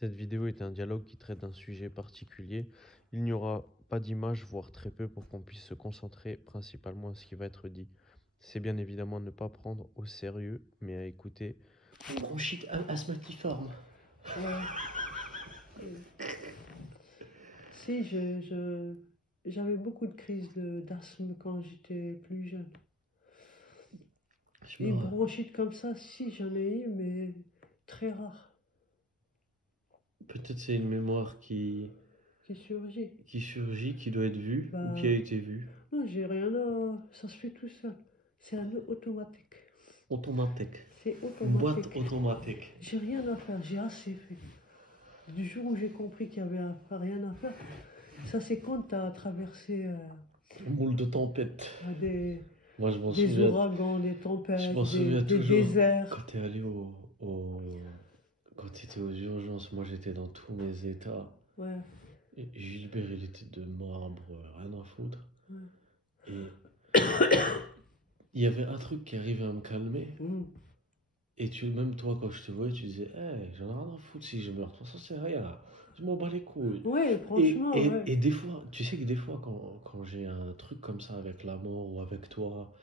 Cette vidéo est un dialogue qui traite d'un sujet particulier. Il n'y aura pas d'image, voire très peu, pour qu'on puisse se concentrer principalement à ce qui va être dit. C'est bien évidemment à ne pas prendre au sérieux, mais à écouter. Une bronchite asthmatiforme. Si, j'avais beaucoup de crises d'asthme quand j'étais plus jeune. Une bronchite comme ça, si, j'en ai eu, mais très rare. Peut-être c'est une mémoire Qui surgit. qui doit être vue ou qui a été vue. Non, j'ai rien à... Ça se fait tout seul. C'est un automatique. Automatique. C'est automatique. Une boîte automatique. J'ai rien à faire, j'ai assez fait. Du jour où j'ai compris qu'il n'y avait rien à faire, ça c'est quand tu as traversé Moule de tempête. Moi, je m'en des souviens. ouragans, des tempêtes, Je m'en souviens des toujours. déserts. Quand t'es allé quand t'étais aux urgences, moi j'étais dans tous mes états. Ouais. Et Gilbert, il était de marbre, rien à foutre. Ouais. Et il y avait un truc qui arrivait à me calmer. Et même toi, quand je te voyais, tu disais, hey, j'en ai rien à foutre si je meurs. De toute façon, c'est rien. Je m'en bats les couilles. Ouais, franchement. Et des fois, tu sais que des fois, quand j'ai un truc comme ça avec la mort ou avec toi,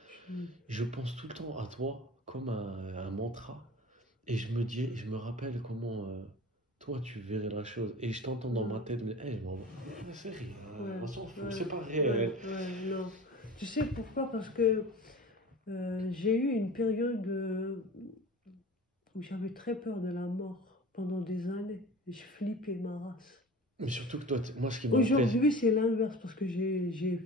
je pense tout le temps à toi comme un mantra. Et je me rappelle comment toi, tu verrais la chose. Et je t'entends dans ma tête, mais hey, c'est rien. On s'en fout, c'est pas réel. Non. Tu sais pourquoi? Parce que j'ai eu une période où j'avais très peur de la mort pendant des années. Et je flippais ma race. Mais surtout que toi, moi, ce qui Aujourd'hui, c'est l'inverse parce que j'ai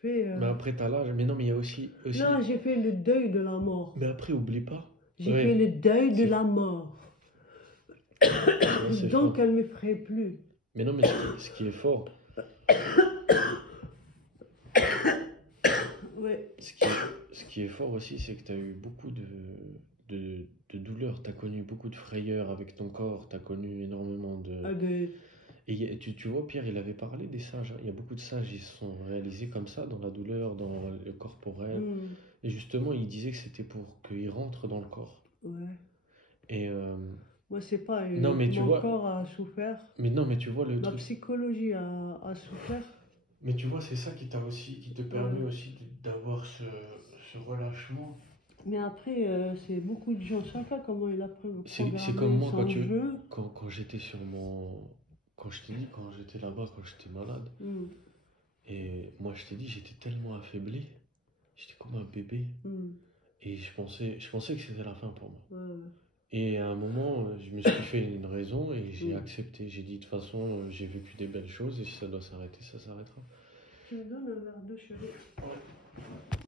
fait. Mais après, t'as l'âge. Mais non, mais il y a aussi. Non, j'ai fait le deuil de la mort. Mais après, oublie pas. J'ai fait le deuil de la mort. Donc, elle ne m'effraie plus. Mais non, mais ce qui est fort. Ouais. Ce qui est fort aussi, c'est que tu as eu beaucoup de douleurs. Tu as connu beaucoup de frayeurs avec ton corps. Tu as connu énormément de. Et tu vois, Pierre, il avait parlé des sages. Il y a beaucoup de sages, ils se sont réalisés comme ça, dans la douleur, dans le corporel. Et justement, il disait que c'était pour qu'ils rentrent dans le corps. Ouais. Et. Moi, c'est pas. Mon corps a souffert. Mais non, mais tu vois, la psychologie a souffert. Mais tu vois, c'est ça qui te permet aussi d'avoir ce relâchement. Mais après, c'est beaucoup de gens, chacun comment il a c'est comme moi quand j'étais sur mon... Quand je t'ai dit, quand j'étais là-bas, quand j'étais malade. Et moi, je t'ai dit, j'étais tellement affaibli. J'étais comme un bébé. Et je pensais que c'était la fin pour moi. Et à un moment, je me suis fait une raison et j'ai accepté. J'ai dit, de toute façon, j'ai vécu des belles choses et si ça doit s'arrêter, ça s'arrêtera. Tu me donnes un verre d'eau, chérie? Ouais.